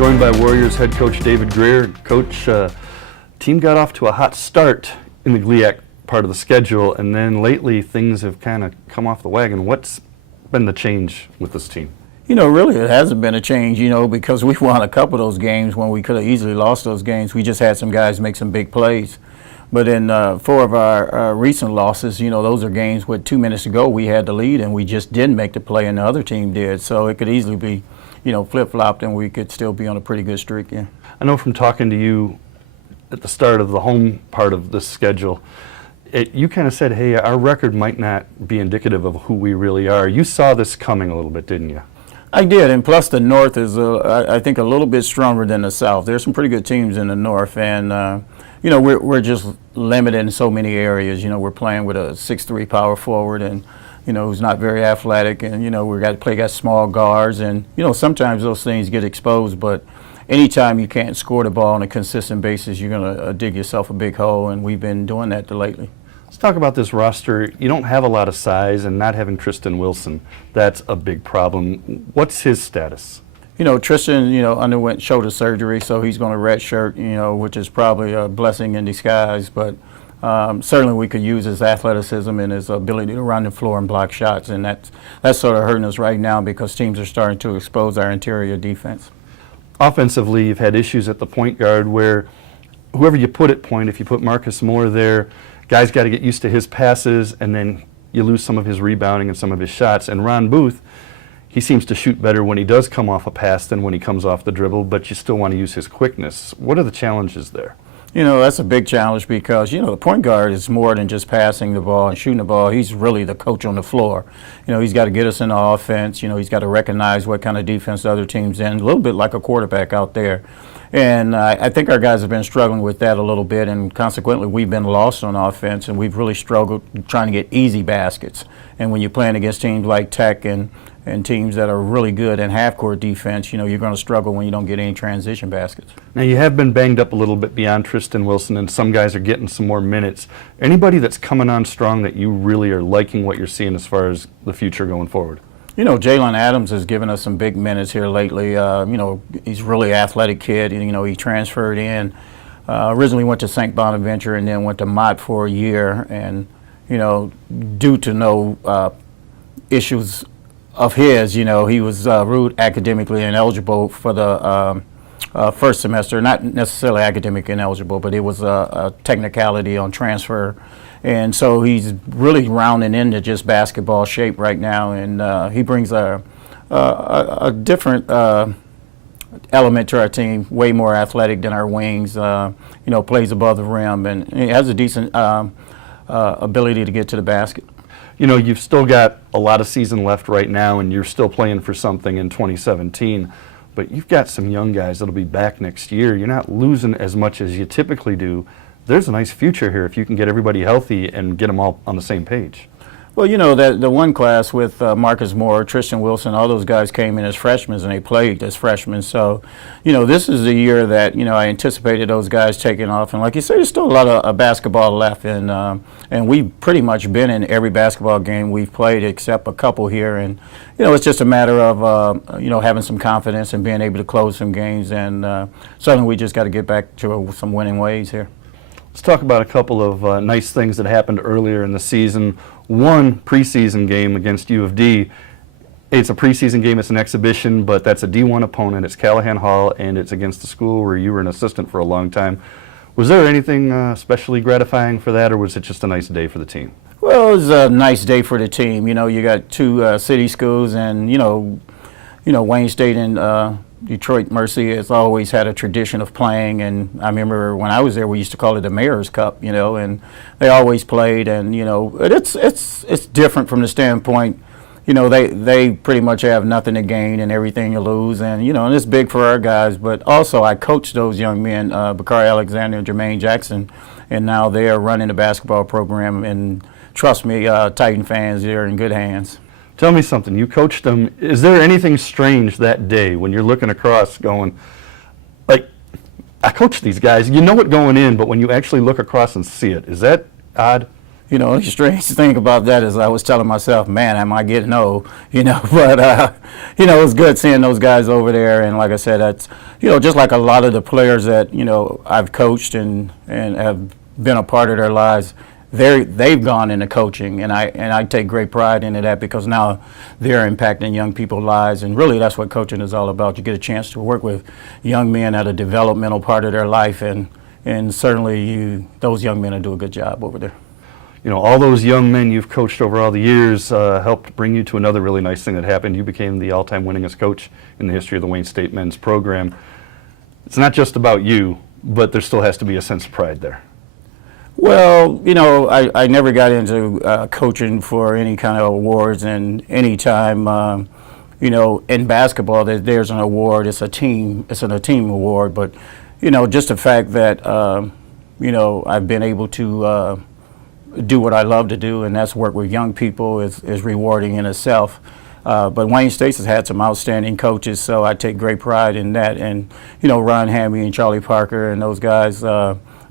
Joined by Warriors head coach David Greer. Coach, team got off to a hot start in the GLIAC part of the schedule, and then lately things have kind of come off the wagon. What's been the change with this team? You know, really it hasn't been a change, because we won a couple of those games when we could have easily lost those games. We just had some guys make some big plays. But in 4 of our recent losses, those are games with 2 minutes to go we had the lead and we just didn't make the play and the other team did. So it could easily be, flip-flopped and we could still be on a pretty good streak, yeah. I know from talking to you at the start of the home part of this schedule, you kind of said, hey, our record might not be indicative of who we really are. You saw this coming a little bit, didn't you? I did, and plus the North is, I think, a little bit stronger than the South. There's some pretty good teams in the North, and we're just limited in so many areas. We're playing with a 6'3" power forward, and who's not very athletic, and we got to play small guards, and sometimes those things get exposed. But anytime you can't score the ball on a consistent basis, you're gonna dig yourself a big hole, and we've been doing that lately. Let's talk about this roster. You don't have a lot of size, and not having Tristan Wilson, that's a big problem. What's his status? Tristan, underwent shoulder surgery, so he's going to redshirt, which is probably a blessing in disguise. But certainly we could use his athleticism and his ability to run the floor and block shots, and that's sort of hurting us right now because teams are starting to expose our interior defense. Offensively, you've had issues at the point guard where whoever you put at point, if you put Marcus Moore there, guys got to get used to his passes, and then you lose some of his rebounding and some of his shots. And Ron Booth, he seems to shoot better when he does come off a pass than when he comes off the dribble, but you still want to use his quickness. What are the challenges there? That's a big challenge because, the point guard is more than just passing the ball and shooting the ball. He's really the coach on the floor. He's got to get us in the offense. He's got to recognize what kind of defense the other team's in, a little bit like a quarterback out there. And I think our guys have been struggling with that a little bit, and consequently we've been lost on offense, and we've really struggled trying to get easy baskets. And when you're playing against teams like Tech and teams that are really good in half-court defense, you're going to struggle when you don't get any transition baskets. Now, you have been banged up a little bit beyond Tristan Wilson, and some guys are getting some more minutes. Anybody that's coming on strong that you really are liking what you're seeing as far as the future going forward? Jalen Adams has given us some big minutes here lately. He's a really athletic kid. He transferred in, originally went to St. Bonaventure and then went to Mott for a year. And, due to no issues of his, he was ruled academically ineligible for the first semester. Not necessarily academic ineligible, but it was a technicality on transfer. And so he's really rounding into just basketball shape right now, and he brings a different element to our team, way more athletic than our wings, plays above the rim, and he has a decent ability to get to the basket. You've still got a lot of season left right now, and you're still playing for something in 2017, but you've got some young guys that'll be back next year. You're not losing as much as you typically do. There's a nice future here if you can get everybody healthy and get them all on the same page. Well, the one class with Marcus Moore, Tristan Wilson, all those guys came in as freshmen and they played as freshmen. So, this is the year that, I anticipated those guys taking off. And like you said, there's still a lot of basketball left. And we've pretty much been in every basketball game we've played except a couple here. And, it's just a matter of, having some confidence and being able to close some games. And certainly we just got to get back to some winning ways here. Let's talk about a couple of nice things that happened earlier in the season. One preseason game against U of D. It's a preseason game, it's an exhibition, but that's a D1 opponent. It's Callahan Hall, and it's against the school where you were an assistant for a long time. Was there anything especially gratifying for that, or was it just a nice day for the team? Well, it was a nice day for the team. You got 2 city schools, and, Wayne State and Detroit Mercy has always had a tradition of playing, and I remember when I was there we used to call it the Mayor's Cup, and they always played, and it's different from the standpoint, they pretty much have nothing to gain and everything to lose, and and it's big for our guys, but also I coached those young men, Bakari Alexander and Jermaine Jackson, and now they're running the basketball program, and trust me, Titan fans, they're in good hands. Tell me something. You coached them. Is there anything strange that day when you're looking across going, like, I coached these guys. You know it going in, but when you actually look across and see it, is that odd? You know, the strange thing about that is I was telling myself, man, am I getting old? You know, but, you know, it was good seeing those guys over there. And like I said, that's, you know, just like a lot of the players that, you know, I've coached and have been a part of their lives, they've gone into coaching, and I take great pride into that because now they're impacting young people's lives, and really that's what coaching is all about. You get a chance to work with young men at a developmental part of their life, and certainly those young men will do a good job over there. You know, all those young men you've coached over all the years helped bring you to another really nice thing that happened. You became the all-time winningest coach in the history of the Wayne State men's program. It's not just about you, but there still has to be a sense of pride there. Well, you know, I never got into coaching for any kind of awards, and any time, you know, in basketball there's an award, it's a team award, but, you know, just the fact that, you know, I've been able to do what I love to do, and that's work with young people, is rewarding in itself. But Wayne State has had some outstanding coaches, so I take great pride in that. And, you know, Ron Hamby and Charlie Parker and those guys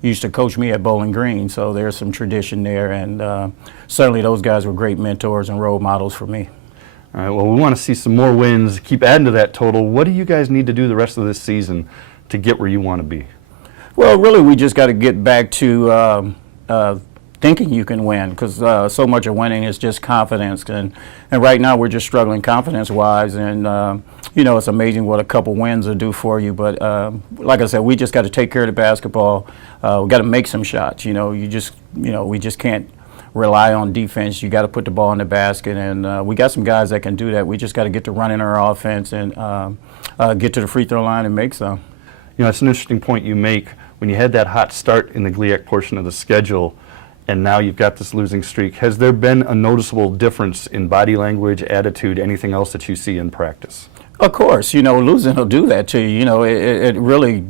used to coach me at Bowling Green, so there's some tradition there, and certainly those guys were great mentors and role models for me. All right, well, we want to see some more wins, keep adding to that total. What do you guys need to do the rest of this season to get where you want to be? Well, really, we just got to get back to thinking you can win, because so much of winning is just confidence, and right now we're just struggling confidence-wise, and you know, it's amazing what a couple wins will do for you, but like I said, we just got to take care of the basketball. We got to make some shots. You know, we just can't rely on defense. You got to put the ball in the basket, and we got some guys that can do that. We just got to get to running our offense and get to the free throw line and make some. You know, it's an interesting point you make. When you had that hot start in the GLIAC portion of the schedule, and now you've got this losing streak, has there been a noticeable difference in body language, attitude, anything else that you see in practice? Of course, you know, losing will do that to you. You know, it really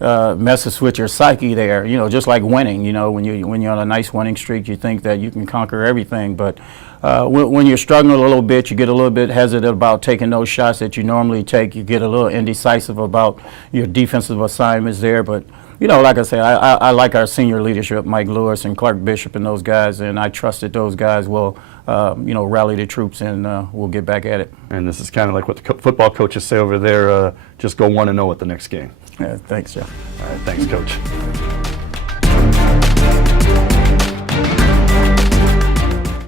messes with your psyche there. You know, just like winning. You know, when you're on a nice winning streak, you think that you can conquer everything. But when you're struggling a little bit, you get a little bit hesitant about taking those shots that you normally take. You get a little indecisive about your defensive assignments there. But you know, like I say, I like our senior leadership, Mike Lewis and Clark Bishop and those guys, and I trust that those guys will, you know, rally the troops, and we'll get back at it. And this is kind of like what the football coaches say over there, just go 1-0 at the next game. Yeah, thanks, Jeff. All right, thanks, Coach.